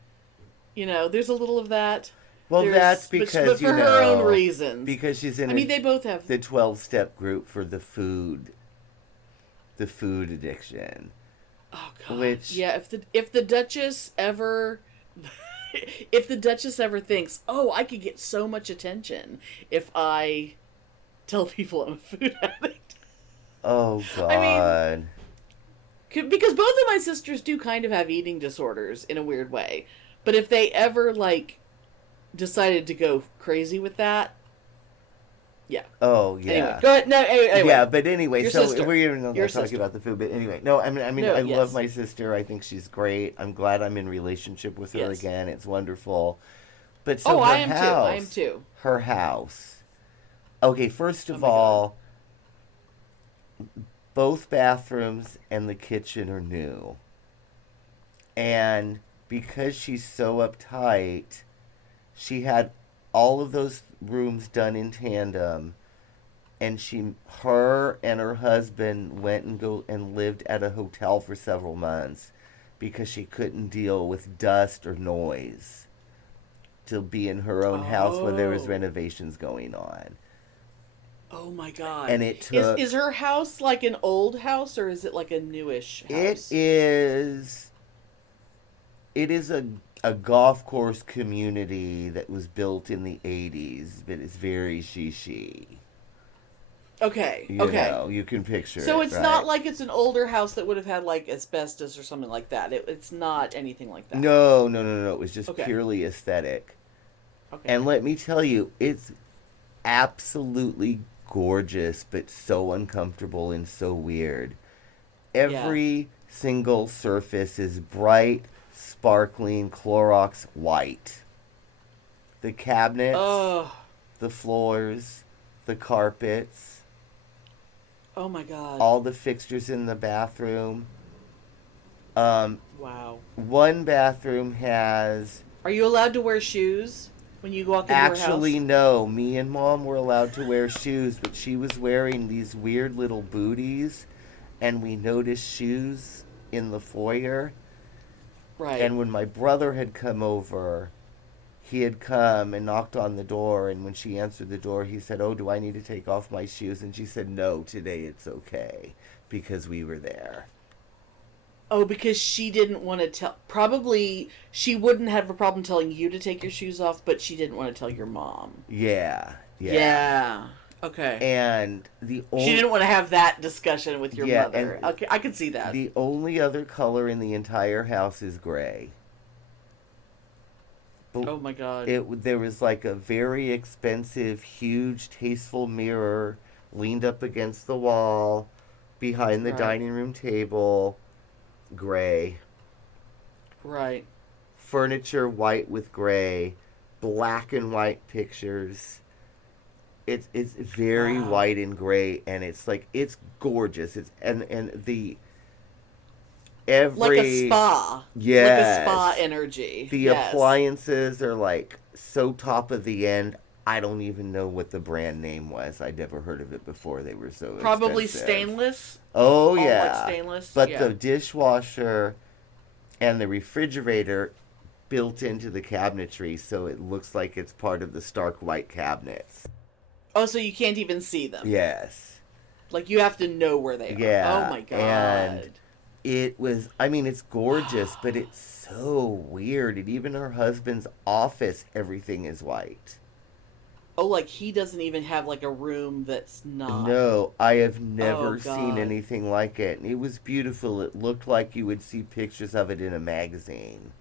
There's a little of that. Well, that's because, but for her own reasons. Because she's in they both have the 12-step group for the food addiction. Oh, God. If the Duchess ever... if the Duchess ever thinks, oh, I could get so much attention if I tell people I'm a food addict. Oh, God. I mean, because both of my sisters do kind of have eating disorders in a weird way. But if they ever, like, decided to go crazy with that, yeah. Oh, yeah. Anyway, go ahead. No, anyway. Yeah, but anyway, Your so sister. we're not Your talking sister. about the food, but anyway. No, I mean, No, I yes. love my sister. I think she's great. I'm glad I'm in relationship with her Yes. again. It's wonderful. But so her I am too. house, I am too. Her house. Okay, first of Oh my God. all, both bathrooms and the kitchen are new. And because she's so uptight, she had all of those rooms done in tandem, and her and her husband went and lived at a hotel for several months because she couldn't deal with dust or noise to be in her own house when there was Oh. renovations going on. Oh my God. And it took... Is her house like an old house, or is it like a newish house? It is a golf course community that was built in the 80s, but it's very she. Okay. You Okay. know, you can picture it. So it's right? not like it's an older house that would have had like asbestos or something like that. It's not anything like that. No. It was just Okay. purely aesthetic. Okay. And let me tell you, it's absolutely gorgeous, but so uncomfortable and so weird. Every single surface is bright, sparkling Clorox white. The cabinets, Oh. the floors, the carpets, Oh my God. all the fixtures in the bathroom. Wow. One bathroom has... Are you allowed to wear shoes when you walk into your house? Actually, no. Me and Mom were allowed to wear shoes, but she was wearing these weird little booties, and we noticed shoes in the foyer. Right. And when my brother had come over, he had come and knocked on the door, and when she answered the door, he said, "Oh, do I need to take off my shoes?" And she said, "No, today it's okay," because we were there. Oh, because she didn't want to tell... Probably she wouldn't have a problem telling you to take your shoes off, but she didn't want to tell your mom. Yeah. Okay. And the only... She didn't want to have that discussion with your Yeah, mother. and Okay, I could see that. The only other color in the entire house is gray. Oh my God. There was like a very expensive, huge, tasteful mirror leaned up against the wall behind the Right. dining room table. Gray. Right. Furniture white with gray. Black and white pictures. It's very Wow. white and gray, and it's gorgeous. It's and the every Like a spa. Yes. Like a spa energy. The Yes. appliances are like so top of the end. I don't even know what the brand name was. I'd never heard of it before. They were so Probably expensive. stainless. Oh, All yeah. like stainless. But yeah. the dishwasher and the refrigerator built into the cabinetry, so it looks like it's part of the stark white cabinets. Oh, so you can't even see them. Yes. Like you have to know where they are. Yeah. Oh my God. And it was, I mean, it's gorgeous, but it's so weird. And even her husband's office, everything is white. Oh, like he doesn't even have like a room that's not. No, I have never Oh, seen God. anything like it. And it was beautiful. It looked like you would see pictures of it in a magazine.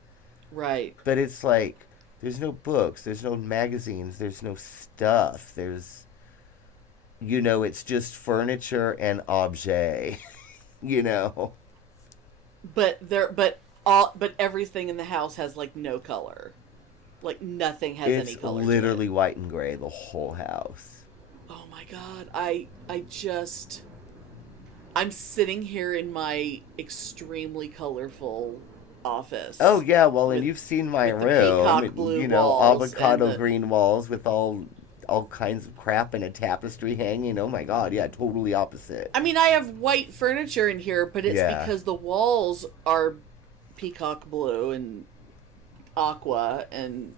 Right. But it's like, there's no books, there's no magazines, there's no stuff. There's, it's just furniture and objet, But everything in the house has like no color. Like nothing has any It's color. literally white and gray, the whole house. Oh my God. I'm sitting here in my extremely colorful office. Oh yeah, well, and With- you've seen my with the peacock room, blue walls avocado and the- green walls with all kinds of crap and a tapestry hanging. Oh my God, yeah, totally opposite. I mean, I have white furniture in here, but it's Yeah. because the walls are peacock blue and aqua and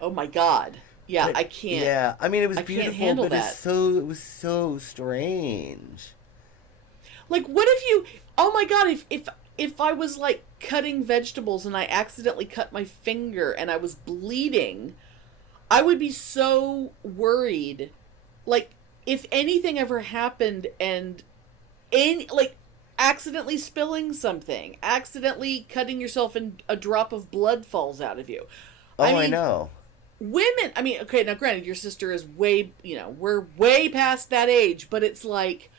oh my God. Yeah, But, I can't. Yeah, I mean, it was I can't beautiful, handle but that. it was so strange. Like, what if you? Oh my God! if I was like cutting vegetables and I accidentally cut my finger and I was bleeding, I would be so worried. Like, if anything ever happened and accidentally spilling something, accidentally cutting yourself and a drop of blood falls out of you. Oh, I know. Women, I mean, okay, now granted, your sister is way, we're way past that age, but it's like,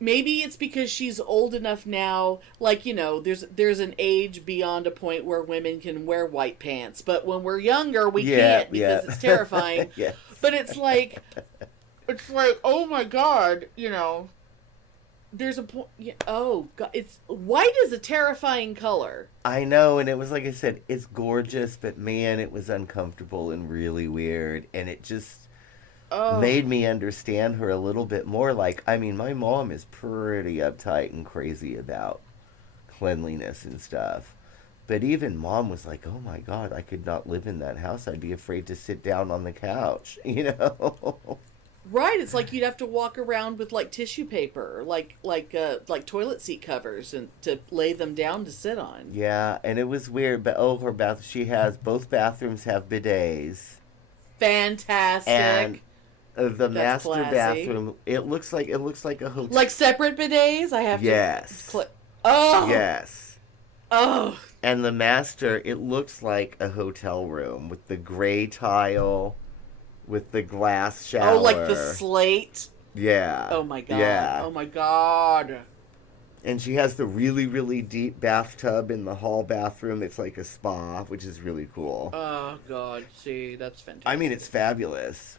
maybe it's because she's old enough now, like, there's an age beyond a point where women can wear white pants, but when we're younger, we can't because it's terrifying. Yes. But it's like, oh my God, there's a point. Oh God, white is a terrifying color. I know, and it was like I said, it's gorgeous, but man, it was uncomfortable and really weird, and it just made me understand her a little bit more. Like, I mean, my mom is pretty uptight and crazy about cleanliness and stuff, but even Mom was like, "Oh my God, I could not live in that house. I'd be afraid to sit down on the couch," Right, it's like you'd have to walk around with like tissue paper, like toilet seat covers, and to lay them down to sit on. Yeah, and it was weird. But she has both bathrooms have bidets. Fantastic. And the master classy. bathroom, it looks like a hotel. Like separate bidets. I have yes. to. Oh. Yes. Oh. And the master, it looks like a hotel room with the gray tile. With the glass shower. Oh, like the slate? Yeah. Oh my God. Yeah. Oh my God. And she has the really, really deep bathtub in the hall bathroom. It's like a spa, which is really cool. Oh God, see, that's fantastic. I mean, it's fabulous.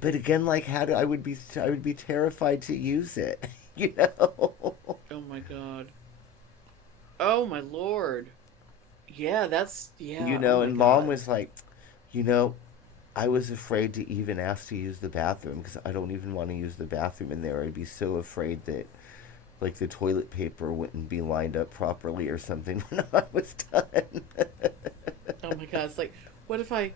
But again, like, I would be terrified to use it, Oh my God. Oh my Lord. Yeah, and Mom was like, I was afraid to even ask to use the bathroom because I don't even want to use the bathroom in there. I'd be so afraid that, like, the toilet paper wouldn't be lined up properly or something when I was done. Oh my God! It's like, what if I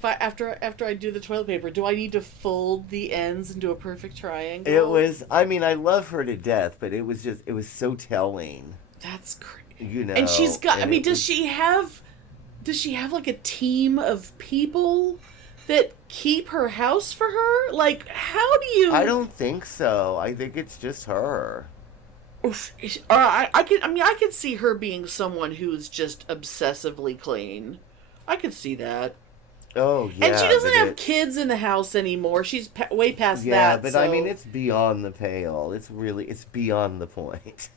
after I do the toilet paper, do I need to fold the ends into a perfect triangle? It was. I mean, I love her to death, but it was so telling. That's crazy. And she's got. I mean, does she have like a team of people that keep her house for her? Like, how do you... I don't think so. I think it's just her. I could see her being someone who's just obsessively clean. I could see that. Oh, yeah. And she doesn't have kids in the house anymore. She's way past that. Yeah, but so... I mean, it's beyond the pale. It's beyond the point.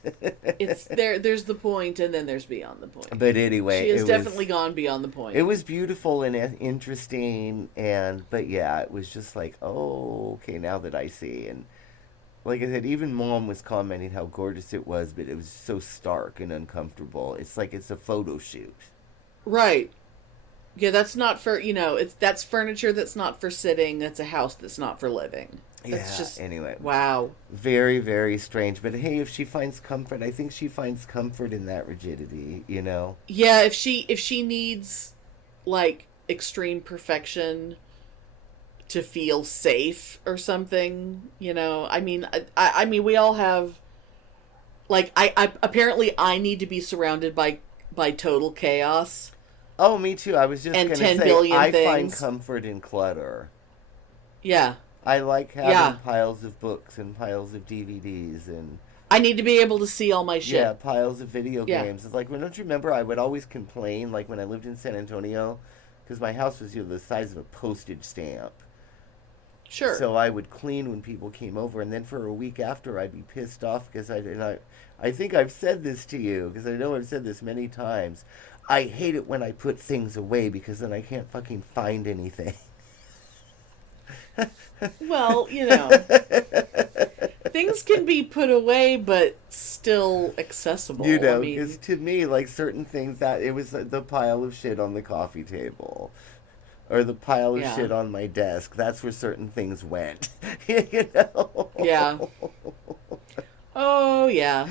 It's there's the point, and then there's beyond the point. But anyway, she has definitely gone beyond the point. It was beautiful and interesting, but yeah, it was just like, oh, okay, now that I see. And like I said, even Mom was commenting how gorgeous it was, but it was so stark and uncomfortable. It's like it's a photo shoot. Right. Yeah, that's not for, that's furniture that's not for sitting. That's a house that's not for living. That's just, anyway. Wow. Very, very strange. But hey, if she finds comfort, I think she finds comfort in that rigidity, Yeah, if she needs, like, extreme perfection to feel safe or something, I mean, we all have, like, I apparently I need to be surrounded by total chaos. Oh, me too. I was just going to say, I find comfort in clutter. Yeah. I like having piles of books and piles of DVDs and... I need to be able to see all my shit. Yeah, piles of video games. It's like, don't you remember I would always complain, like when I lived in San Antonio, because my house was the size of a postage stamp. Sure. So I would clean when people came over, and then for a week after, I'd be pissed off because I think I've said this to you, because I know I've said this many times. I hate it when I put things away because then I can't fucking find anything. Well, things can be put away but still accessible. Because to me, like certain things, that it was the pile of shit on the coffee table. Or the pile of shit on my desk. That's where certain things went. Yeah. Oh, yeah.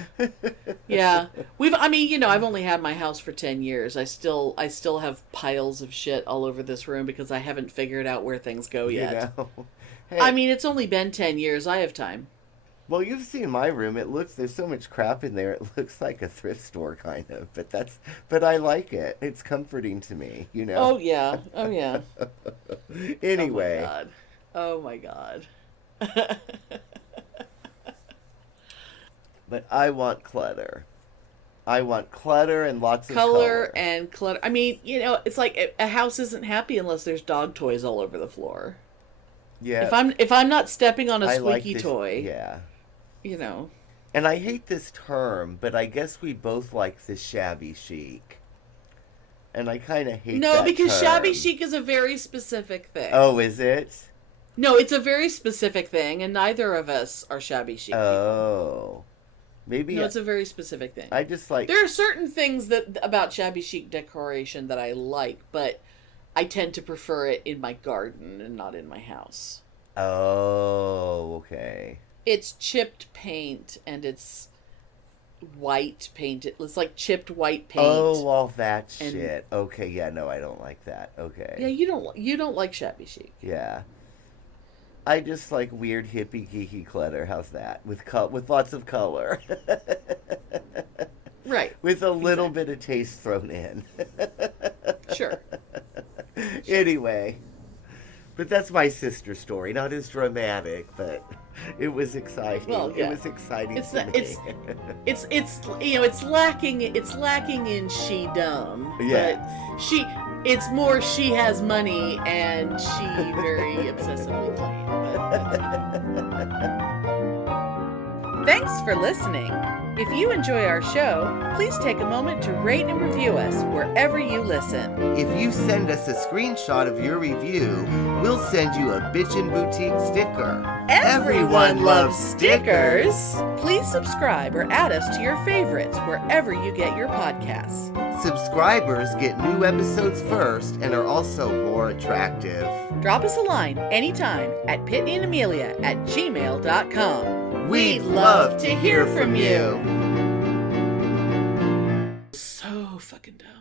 Yeah. I've only had my house for 10 years. I still have piles of shit all over this room because I haven't figured out where things go yet. Hey. I mean, it's only been 10 years. I have time. Well, you've seen my room. There's so much crap in there. It looks like a thrift store kind of, but I like it. It's comforting to me, you know? Oh, yeah. Oh, yeah. Anyway. Oh, my God. But I want clutter. I want clutter and lots of color. And clutter. I mean, you know, it's like a house isn't happy unless there's dog toys all over the floor. Yeah. If I'm not stepping on a squeaky toy. Yeah. You know. And I hate this term, but I guess we both like the shabby chic. And I kind of hate that No, because term. shabby chic is a very specific thing. Oh, is it? No, it's a very specific thing, and neither of us are shabby chic. Oh. Maybe. No, it's a very specific thing. I just like... There are certain things about shabby chic decoration that I like, but I tend to prefer it in my garden and not in my house. Oh, okay. It's chipped paint, and it's white paint. It's like chipped white paint. Oh, all that shit. Okay, yeah, no, I don't like that. Okay. Yeah, you don't like shabby chic. Yeah. I just like weird hippie geeky clutter. How's that? With lots of color. Right. With a little bit of taste thrown in. Sure. Anyway. But that's my sister story. Not as dramatic, but it was exciting. Well, yeah. It was exciting It's to me. it's you know, it's lacking in she-dom. Yeah. But it's more she has money and she very obsessively clean. Thanks for listening. If you enjoy our show, please take a moment to rate and review us wherever you listen. If you send us a screenshot of your review, we'll send you a Bitchen Boutique sticker. Everyone loves stickers. Please subscribe or add us to your favorites wherever you get your podcasts. Subscribers get new episodes first and are also more attractive. Drop us a line anytime at PitneyAndAmelia@gmail.com. We'd love to hear from you. So fucking dumb.